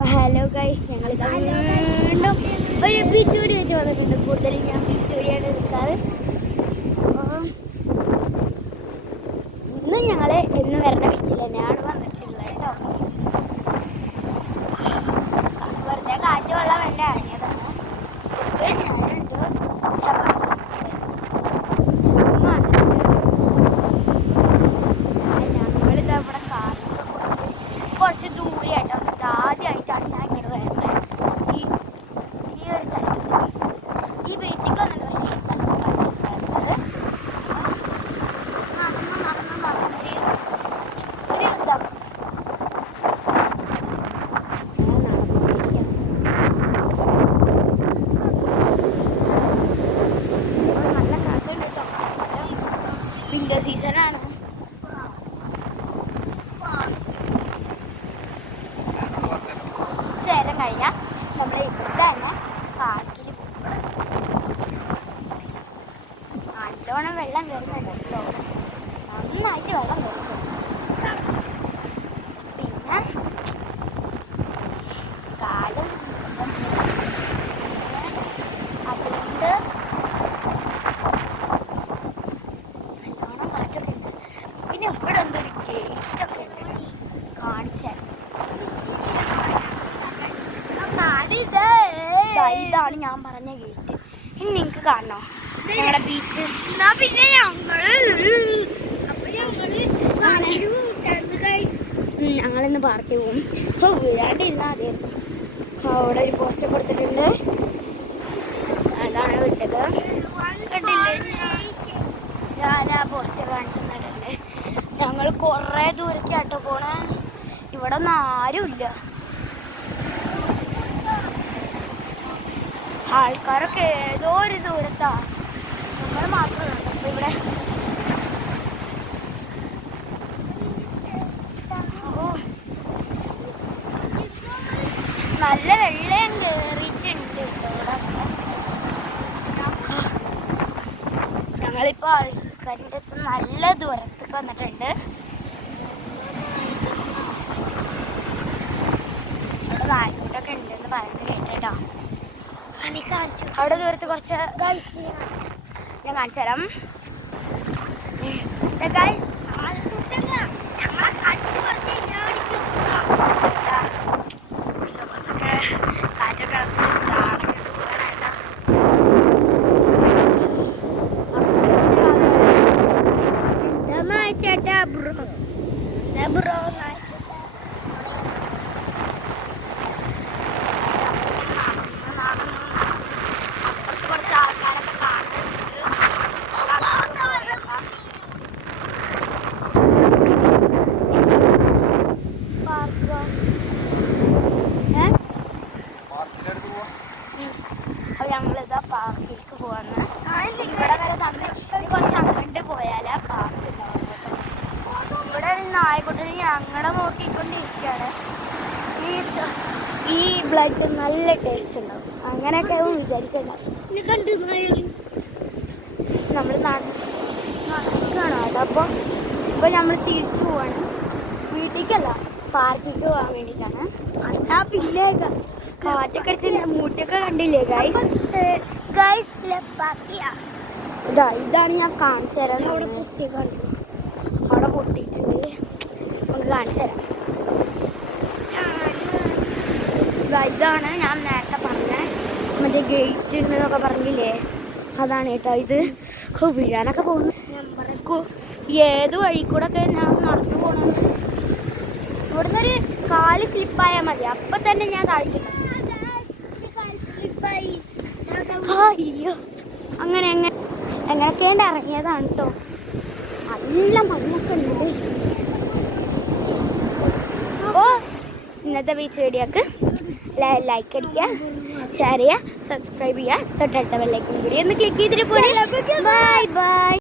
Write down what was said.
Hello guys, ഞങ്ങൾ വീണ്ടും ഒരു ബീച്ച് വീഡിയോ വെച്ച് വന്നിട്ടുണ്ട്. കൂടുതലും ഞാൻ ബീച്ച് വീഡിയോയാണ് എടുക്കാറ്. ഇന്ന് ഞങ്ങൾ എന്ന് വരുന്ന ബീച്ചിൽ തന്നെയാണ് വന്നിട്ടുള്ളത് കേട്ടോ. വെറുതെ കാറ്റ് വെള്ളം വേണ്ട ഇറങ്ങിയതാണ്. ഞാനുണ്ട് ഞങ്ങളിതാ ഇവിടെ കാറ്റൊക്കെ കുറച്ച് ദൂരെ കേട്ടോ. ആദ്യമായിട്ടാണ് ഞാൻ ഇങ്ങനെ വരുന്നത്. ഈ ഒരു സ്ഥലത്ത് ഈ ബീച്ചിക്ക് വന്നിട്ട് പക്ഷേ ഈ സ്ഥലത്ത് വരുന്നത് ഒരു ഇതാ നല്ല കാറ്റുണ്ട് കേട്ടോ. വിന്റർ സീസണാണ്. നേരം കഴിഞ്ഞാൽ നമ്മൾ ഇവിടെ തന്നെ പാർക്കിൽ നല്ലോണം വെള്ളം കയറുന്നുണ്ട് കേട്ടോ. നന്നായിട്ട് വെള്ളം കയറുന്നുണ്ട്. പിന്നെ കാലും അതുകൊണ്ട് നല്ലോണം കാറ്റൊക്കെ ഉണ്ട്. പിന്നെ ഇവിടെ എന്തൊരു ഗേറ്റൊക്കെ ഉണ്ട്, കാണിച്ചാൽ ഇതാണ് ഞാൻ പറഞ്ഞ ഗേറ്റ്. ഇനി നിങ്ങൾക്ക് കാണണോ ഞങ്ങളുടെ ബീച്ച്? പിന്നെ ഞങ്ങളിന്ന് പാർക്കിൽ പോകും. വീഴാണ്ടിരുന്ന ആദ്യമായിരുന്നു. അവിടെ ഒരു പോസ്റ്റർ കൊടുത്തിട്ടുണ്ട്. അതാണ് വിട്ടത്. കണ്ടില്ലേ, ഞാൻ ആ പോസ്റ്റർ കാണിച്ചു തന്നിട്ടുണ്ട്. ഞങ്ങൾ കുറേ ദൂരേക്കാട്ടോ പോണേ. ഇവിടെ ഒന്നും ആരുമില്ല. ആൾക്കാരൊക്കെ ഏതോ ഒരു ദൂരത്താ, നമ്മൾ മാത്രമേ ഉള്ളൂ. അപ്പൊ ഇവിടെ നല്ല വെള്ളം കയറിയിട്ടുണ്ട് കേട്ടോ. ഇവിടെ ഞങ്ങളിപ്പോൾ ആൾക്കാരുടെ അടുത്ത് നല്ല ദൂരത്തേക്ക് വന്നിട്ടുണ്ട്. അവിടെ നായ്ക്കൂട്ടൊക്കെ ഉണ്ടെന്ന് പറയുന്നത് കേട്ടോ. അവിടെ ദൂരത്ത് കുറച്ച് ഞാൻ കാണിച്ചു തരാം. കുറച്ചൊക്കെ കാറ്റൊക്കെ അടിച്ച് ചാടൊക്കെ പോകാനായിട്ടാ. എന്താ ചേട്ടാ ബ്രോ ബ്രോ അപ്പോൾ ഞങ്ങളിതാ പാർക്കിലേക്ക് പോവാന്ന്. ഇവിടെ വരെ തന്നെ കുറച്ച് അങ്ങോട്ട് പോയാലേ പാർക്ക് ഉണ്ടാവും. ഇവിടെ നായ്ക്കുട്ടിനെ ഞങ്ങളെ നോക്കിക്കൊണ്ടിരിക്കുകയാണ്. ഈ ബ്ലഡ് നല്ല ടേസ്റ്റ് ഉണ്ടാവും. അങ്ങനെയൊക്കെ വിചാരിച്ചിട്ടുണ്ടാവും. നമ്മൾ നടക്കുകയാണോ അതപ്പോൾ ഇപ്പോൾ നമ്മൾ തിരിച്ചു പോവാണ്. വീട്ടിലേക്കല്ല, പാർക്കിലേക്ക് പോകാൻ വേണ്ടിയിട്ടാണ്. എന്നാ പിന്നെ കാറ്റൊക്കെ അടിച്ച് മൂട്ടിയൊക്കെ കണ്ടില്ലേ ഗൈസ്? ഇതാണ് ഞാൻ കാണിച്ചു തരാം. അവിടെ പൊട്ടിയിട്ടുണ്ട്. നമുക്ക് കാണിച്ചു തരാം. ഇതാണ് ഞാൻ നേരത്തെ പറഞ്ഞ മറ്റേ ഗേറ്റ് ഉണ്ടെന്നൊക്കെ പറഞ്ഞില്ലേ, അതാണ് കേട്ടോ. ഇത് വീഴാനൊക്കെ പോകുന്നു. ഏത് വഴി കൂടെ ഒക്കെ ഞാൻ നടന്നു പോകണം. ഇവിടുന്ന് ഒരു കാല് സ്ലിപ്പായാൽ മതി, അപ്പം തന്നെ ഞാൻ താഴ്ക്കുന്നു. അയ്യോ, എങ്ങനെയൊക്കെയാണ്ട് ഇറങ്ങിയതാണ് കേട്ടോ. നല്ല മണ്ണൊക്കെ ഉണ്ട്. അപ്പോൾ ഇന്നത്തെ ബീച്ച് വീഡിയോക്ക് ലൈക്ക് അടിക്കുക, ഷെയർ ചെയ്യുക, സബ്സ്ക്രൈബ് ചെയ്യുക, തൊട്ടടുത്ത ബെല്ലൈക്കൺ കൂടി ഒന്ന് ക്ലിക്ക് ചെയ്തിട്ട് പോയി. Bye bye.